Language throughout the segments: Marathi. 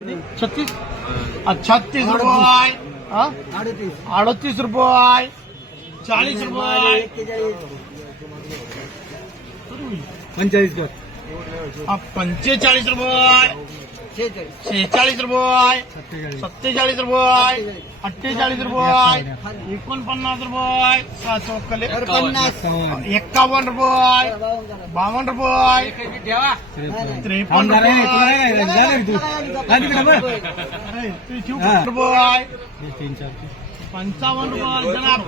छत्तीस? छत्तीस आए अड़तीस रुपये। चालीस रुपये। पंचालीस चालीस पंचेचाळीस रुपये। शेहेचाळीस रुपये। सत्तेचाळीस सत्तेचाळीस रुपये। अठ्ठेचाळीस रुपये। एकोणपन्नास रुपये। सात चौकले पन्नास एक्कावन्न रुपये। बावन्न रुपये। त्रेपन्न रुपये. रुपये। पंचावन्न रुपये जनाब.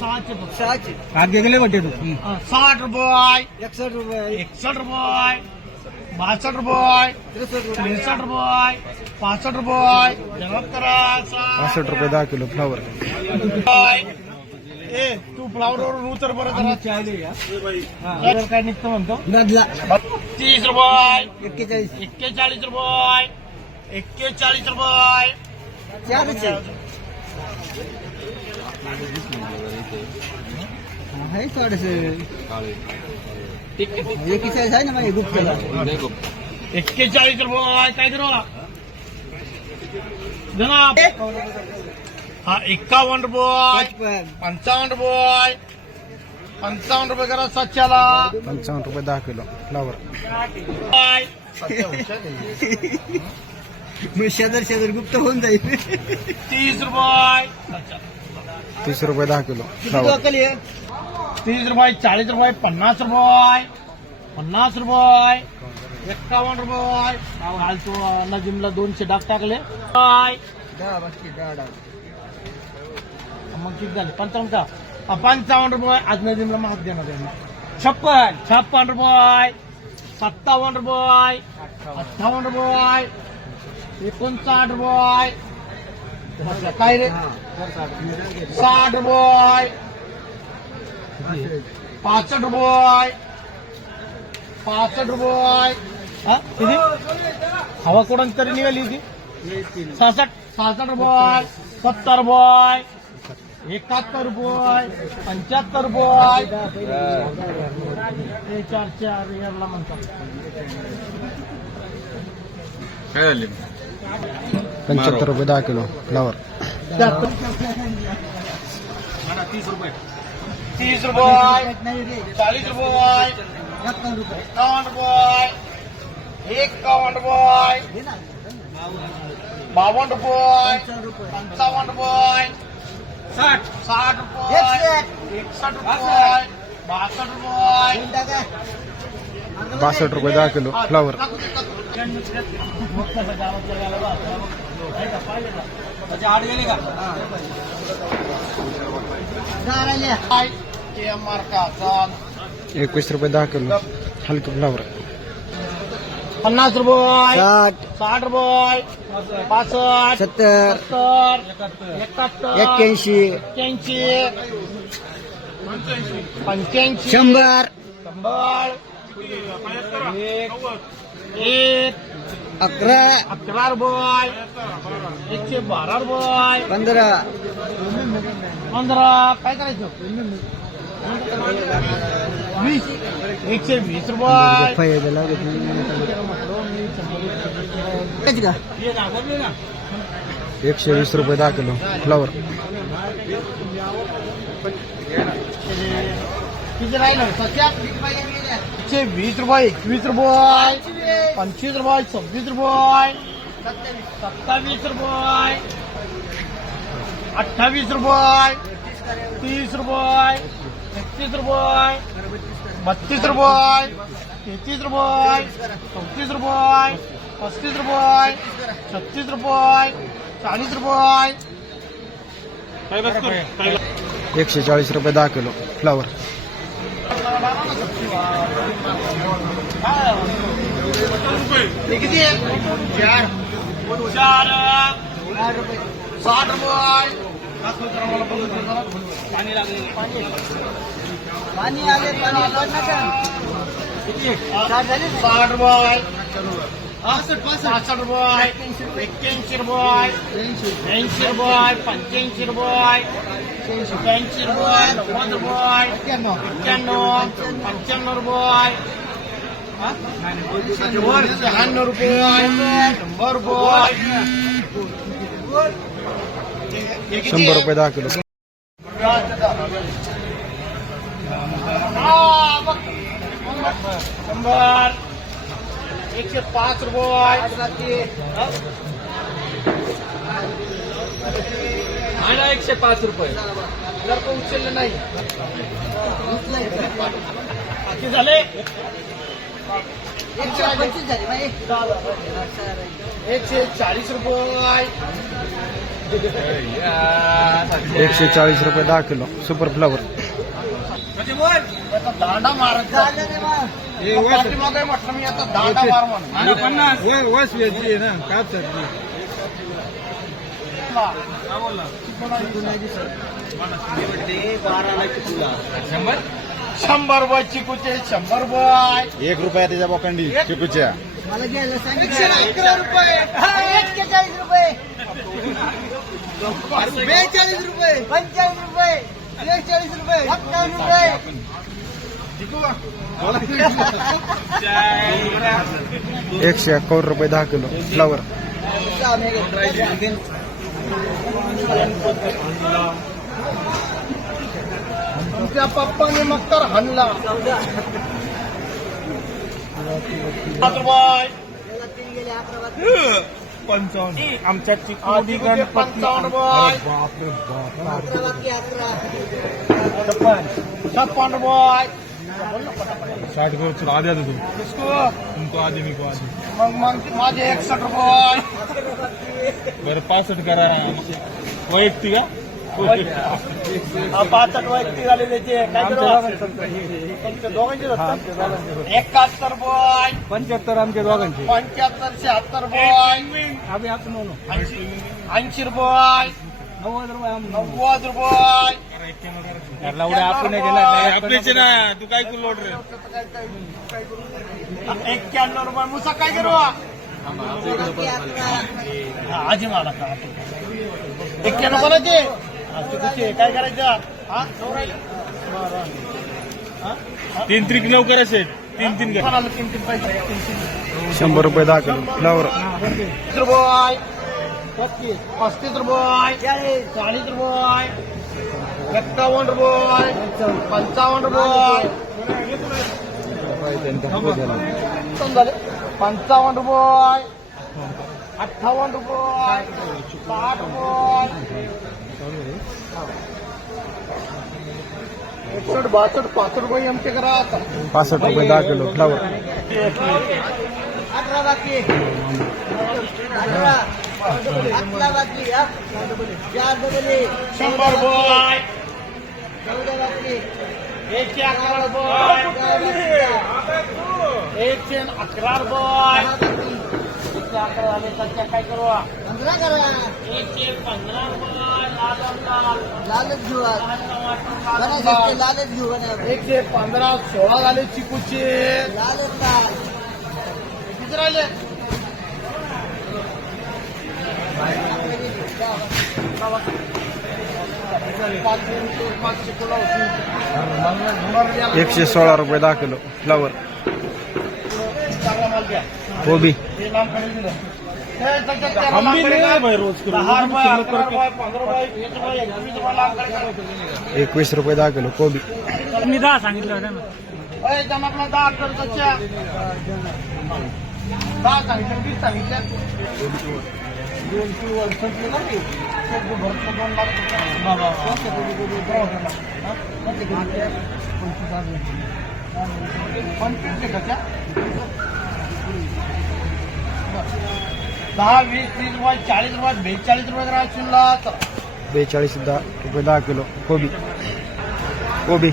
सहाशे सहाशे भाग्य गेले वाटते तू. साठ रुपये. एकसष्ट रुपये. एकसष्ट रुपये. बासष्ट रुपये. त्रेसष्ट रुपये. पासष्ट रुपये. जवाब करा सहा पासष्ट रुपये दहा किलो फ्लावर रुपये. ए तू फ्लावरवरून उतर बरं जरा. जरा काय निघतं म्हणतो. तीस रुपये. एक्केचाळीस. एक्केचाळीस रुपये. एक्केचाळीस रुपये. आहे थोडसे एकेचाळीस आहे ना माझे गुप्तला एक्केचाळीस रुपये काय करू जनाब हा एक्कावन्न रुपये पंचावन्न रुपये पंचावन्न रुपये करा सातशेला पंचावन्न रुपये दहा किलो फ्लावर मग शेजार शेजार गुप्त होऊन जाईल. तीस रुपये. तीस रुपये दहा किलो. किती लोकल आहे? तीस रुपये चाळीस रुपये पन्नास रुपये पन्नास रुपये एक्कावन्न रुपये घालतो नजीमला दोनशे डाग टाकले. मग किती झाले? पंचावन्न का? पंचावन्न रुपये आज नजीमला महाग देणार त्यांना छप्पन छप्पन रुपये सत्तावन्न रुपये अठ्ठावन्न रुपये एकोणसाठ रुपये म्हटलं, काय रे? साठ रुपये. पासष्ट रुपये. पासष्ट रुपये. हा किती? हवा कोणाची तरी निघाली ती सहासष्ट सहासष्ट रुपये. सत्तर रुपये. एकाहत्तर रुपये. पंच्याहत्तर रुपये. चार चार याला म्हणतात. पंच्याहत्तर रुपये दहा किलो फ्लावर तीस रुपये चाळीस रुपये एकावन्न रुपये एकावन्न रुपये एकावन्न रुपये बावन्न रुपये पंचावन्न रुपये साठ साठ रुपये एकसष्ट रुपये बासष्ट रुपये. बासष्ट रुपये दहा किलो फ्लावर एकवीस रुपये दहा किलो हलके फ्लावर पन्नास रुपये साठ. साठ रुपये पासष्ट. सत्तर. सत्तर. एक्क्याऐंशी. एक्क्याऐंशी. पंच्याऐंशी. शंभर. शंभर. एक. अकरा. अकरा रुपये एकशे बारा रुपये पंधरा. पंधरा. काय करायचं? वीस. एकशे वीस रुपये एकशे वीस रुपये दहा किलो फ्लावर किती राहिलं? एकशे वीस रुपये एकवीस रुपये पंचवीस रुपये सव्वीस रुपये सत्तावीस रुपये अठ्ठावीस रुपये तीस रुपये एकतीस रुपये बत्तीस रुपये तेहतीस रुपये चौतीस रुपये पस्तीस रुपये छत्तीस रुपये चाळीस रुपये. एकशे चाळीस रुपये दहा किलो फ्लावर. किती चार चार साठ रुपये पाणी लागले पाणी पाणी आले पाणी पड किती साठ झाले ना? साठ रुपये पासष्ट रुपये एक्क्याऐंशी रुपये ऐंशी रुपये पंच्याऐंशी रुपये शहाऐंशी रुपये नव्वद रुपये किलो. शंभर एकशे पाच रुपये. आणि एकशे पाच रुपये. जर का उचलले नाही. बाकी झाले? एकशे पंचवीस झाली एकशे चाळीस रुपये एकशे चाळीस रुपये दहा किलो. सुपर फ्लावर याचा दांडा मारत म्हटलं मी आता दांडा मार म्हणून. पन्नास वस वेचली ना काप शंभर रुपये चिकूचे शंभर रुपये एक रुपया त्याच्या बोकांडी चिकूच्या. मला घ्यायला सांगितलं. अकरा रुपये. एक्केचाळीस रुपये. बेचाळीस रुपये. पंचाळीस रुपये. बेचाळीस रुपये. सत्तावन्न रुपये. एकशे रुपये दहा किलो फ्लावर पप्पा ने मग हल्ला। पंचावन्न आम चिकोडी गणपती छप्पन छप्पन बॉय साठ करोड़ चला आधे आते बॉय इसको. को आधे. मग मग माझे एकसठ रुपये बरं पासष्ट करा वैयक्तिक हा, पासष्ट वैयक्तिक झाले त्याचे काय दोघांचे एकाहत्तर रुपये पंच्याहत्तर आमच्या दोघांचे पंच्याहत्तर शहात्तर रुपये आम्ही आता ऐंशी रुपये नव्वद रुपये नव्वद रुपये लावड्या आपण आपलेचे तू काय कुल लोट रे एक्क्याण्णव रुपये. मुसा काय करू आजी मला का? एक्क्याण्णव कोणाचे चुकीचे काय करायचं? हा. हा? हा? तीन त्रिक नऊ करायचे. तीन तीन तीन तीन पैसे? तीन तीन. शंभर रुपये दहा किलो. फ्लावर तीस रुपये. पस्तीस पस्तीस रुपये. चाळीस रुपये. एक्कावन्न रुपये. पंचावन्न रुपये. झाले. पंचावन्न रुपये. अठ्ठावन्न रुपये. साठ रुपये. एकसष्ट बासष्ट पाच रुपये आमचे करा आता. पासष्ट रुपये दहा किलो फ्लावर अठरा बाकी. अठरा अकरा बाकी हा? चार डबल. एक. शंभर रुपये. चौदा बाकी. एकशे अकरा रुपये. एकशे अकरा रुपये एकशे अकरा झाले सध्या काय करू? पंधरा करा. एकशे पंधरा रुपये लाल लाल. लालच घेऊ लालच घेऊ. एकशे पंधरा सोळा झाले चिकूचे. लालच लाल. किती राहिले? एकशे सोळा रुपये दहा किलो फ्लावर दहा रुपये अकरा रुपये एकवीस रुपये दहा किलो कोबी. मी दहा सांगितलं होतं ना. दहा दहा सांगितलं वीस सांगितलं दहा, वीस रुपये, चाळीस रुपये बेचाळीस रुपये दहा किलो. कोबी. कोबी.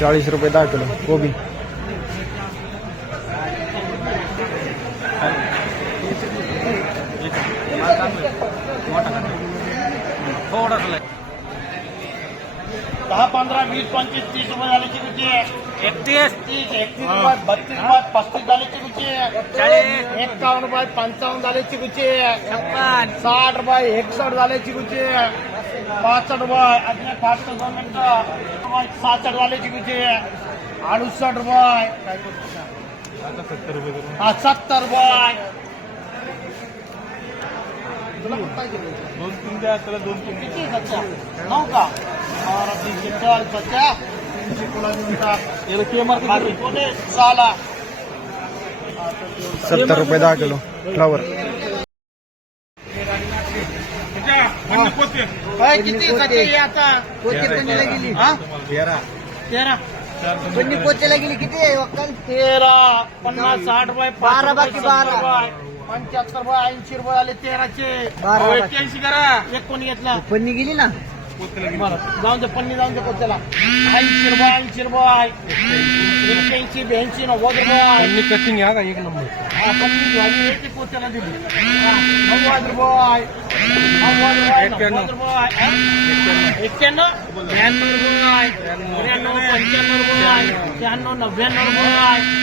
चाळीस रुपये दहा किलो. कोबी. दहा पंधरा वीस पंचवीस तीस रुपये झाले की तुझे एकतीस. तीस एकतीस रुपये बत्तीस रुपये पस्तीस झाले चिकूचे चाळीस. एक्कावन्न रुपये पंचावन्न झाले चिकूचे छप्पन. साठ रुपये एकसष्ट झाले चिकूचे पासष्ट रुपये. अजून पासष्ट दोन मिनिटं. सासष्ट झाले चिकूचे अडुसष्ट रुपये. हा सत्तर रुपये. कुठं पाहिजे? दोन तीन द्या त्याला दोन तीन किती नऊ का बारा तीनशे चाळीस तीनशे कोणा देऊन टाक याला केमार बाकी कोणी सहाला सत्तर रुपये दहा किलो फ्लावर किती आता पन्नीला गेली हा तेरा। तेरा। पन्नी पोतेला गेली किती आहे वक्कल? तेरा पन्नास साठ रुपये बारा बाकी बारा. पंच्याहत्तर रुपये ऐंशी रुपये आले तेराचे बारा अहो, बाकी. एक्क्याऐंशी करा एक कोणी घेतला पन्नी गेली ना बरं जाऊन दे पन्नी जाऊन दे कोत्याला ऐंशी रुपये ऐंशी रुपये एक्क्याऐंशी ब्याऐंशी नव्वद रुपये कटिंग या का एक नंबर आपण ती भाजी एक एक पोत्याला दिली नव्वद रुपये नव्वद रुपये नव्वद रुपये एक्क्याण्णव ब्याण्णव रुपये त्र्याण्णव पंच्याण्णव रुपये शहाण्णव नव्याण्णव रुपये